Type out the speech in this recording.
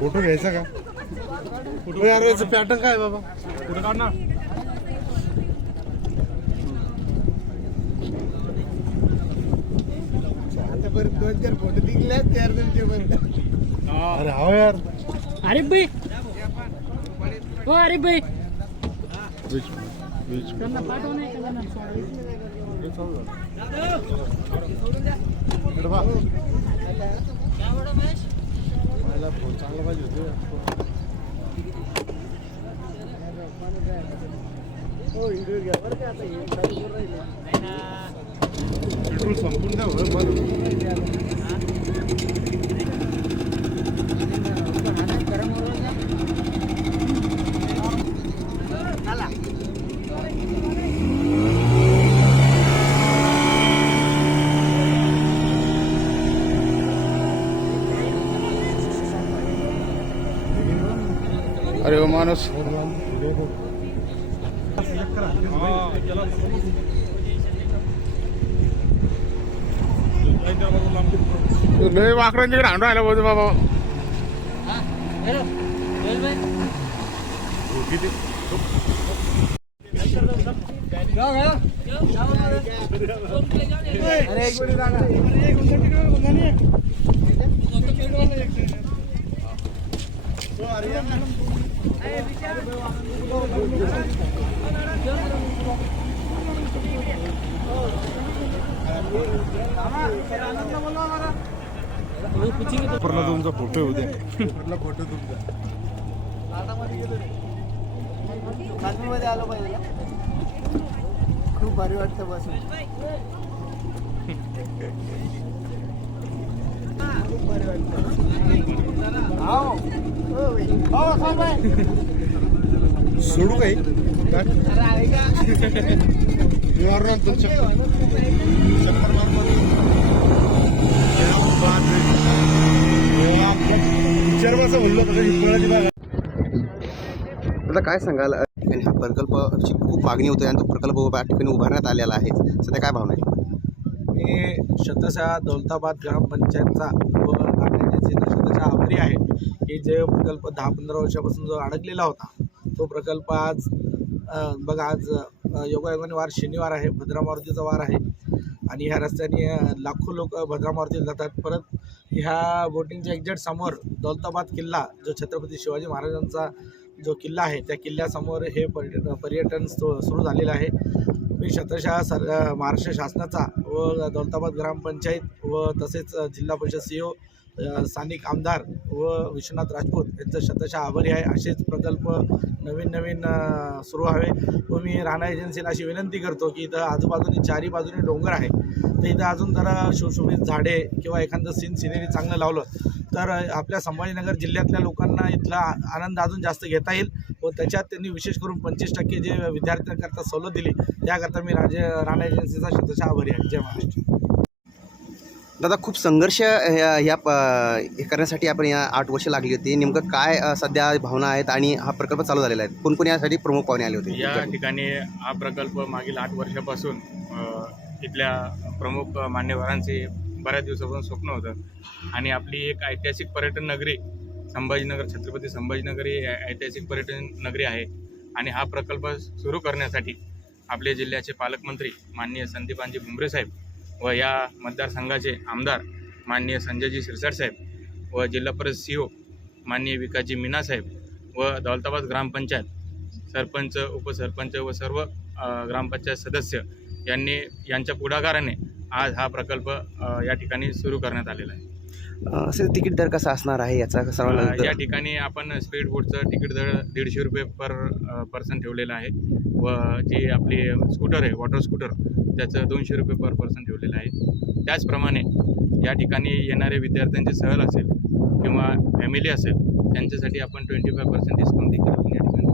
Photo घ्यायचा का? Photo यार याचं पॅटर्न काय बाबा? फोटो काढणार? ना दोन चार फोटो निघले अरे हा यार. अरे भाई हो अरे भाई बीच बीच त्यांना पाठव नाही का त्यांना फोन चांगला पाहिजे होते. पेट्रोल संपून द्या बरं बरं. अरे वो माणूस लय वाकडांच्याकडे आणून राहिला बोलतो बाबा पूर्ण तुमचा फोटो येऊ द्या पूर्ण फोटो तुमचा मध्ये आलं पाहिजे खूप भारी वाटतं बसून खूप भारी वाटतं. हो बाई. हो, बाई. सोडू काही? आता काय सांगाल? आणि हा प्रकल्पाची खूप मागणी होते आणि तो प्रकल्प उभा या ठिकाणी उभारण्यात आलेला आहे. सध्या काय भावना आहे? मी शतशः दौलताबाद ग्रामपंचायतचा व ग्रामपंचायतीचा शतशः आभारी आहे की जे प्रकल्प दहा पंधरा वर्षापासून जो अडकलेला होता तो प्रकल्प आज बघा आज योगायोगाने वार शनिवार आहे भद्रा मारुतीचा वार आहे. आणि ह्या रस्त्याने लाखो लोक भद्रा मारुतीला जातात. परत ह्या बोटिंगच्या एक्झॅक्ट समोर दौलताबाद किल्ला जो छत्रपती शिवाजी महाराजांचा जो किल्ला आहे त्या किल्ल्यासमोर हे पर्यटन पर्यटन सु- सुरू झालेलं आहे. मी शतशः सर महाराष्ट्र शासनाचा व दौलताबाद ग्रामपंचायत व तसेच जिल्हा परिषद सी ओ स्थानिक आमदार व विश्वनाथ राजपूत यांचं शतशः आभारी आहे. असेच प्रकल्प नवीन नवीन सुरू व्हावे व मी राणा एजन्सीला अशी विनंती करतो की इथं आजूबाजूनी चारी बाजूनी डोंगर आहे. तर इथं अजून जरा सुशोभित झाडे किंवा एखादं सीन सिनेरी चांगलं लावलं तर आपल्या संभाजीनगर जिल्ह्यातल्या लोकांना इथला आनंद अजून जास्त घेता येईल. व त्याच्यात त्यांनी विशेष करून पंचवीस टक्के जे विद्यार्थ्यांकरता सवलत दिली त्याकरता मी राजे राणा एजन्सीचा शतशः आभारी आहे. जय महाराष्ट्र. दादा खूप संघर्ष ह्या ह्या प हे करण्यासाठी आपण या आठ वर्ष लागली होती. नेमकं काय अ, सध्या भावना आहेत आणि हा प्रकल्प चालू झालेला आहे? कोण यासाठी प्रमुख पाहुणे आले होते? या ठिकाणी हा प्रकल्प मागील आठ वर्षापासून अ, इथल्या प्रमुख मान्यवरांचे बऱ्याच दिवसापासून स्वप्न होतं. आणि आपली एक ऐतिहासिक पर्यटन नगरी संभाजीनगर छत्रपती संभाजीनगर ही ऐ- ऐतिहासिक पर्यटन नगरी आहे. आणि हा प्रकल्प सुरू करण्यासाठी आपले जिल्ह्याचे पालकमंत्री माननीय संदीपानजी भुमरे साहेब व या मतदारसंघाचे आमदार माननीय संजयजी शिरसाट साहेब व जिल्हा परिषद सी ओ माननीय विकासजी मीना साहेब व दौलताबाद ग्रामपंचायत सरपंच उपसरपंच व सर्व ग्रामपंचायत सदस्य यांनी यांच्या पुढाकाराने आज हा प्रकल्प या ठिकाणी सुरू करण्यात आलेला आहे. असे तिकीट दर कसा असणार आहे याचा सर्वांना या ठिकाणी आपण स्पीड बोटचं तिकीट दर दीडशे रुपये पर पर्सन ठेवलेलं आहे व जी आपली स्कूटर आहे वॉटर स्कूटर त्याचं दोनशे रुपये पर पर्सन ठेवलेलं आहे. त्याचप्रमाणे या ठिकाणी येणारे विद्यार्थ्यांची सहल असेल किंवा फॅमिली असेल त्यांच्यासाठी आपण ट्वेंटी फाय पर्सेंट डिस्काउंट देखील आपण या ठिकाणी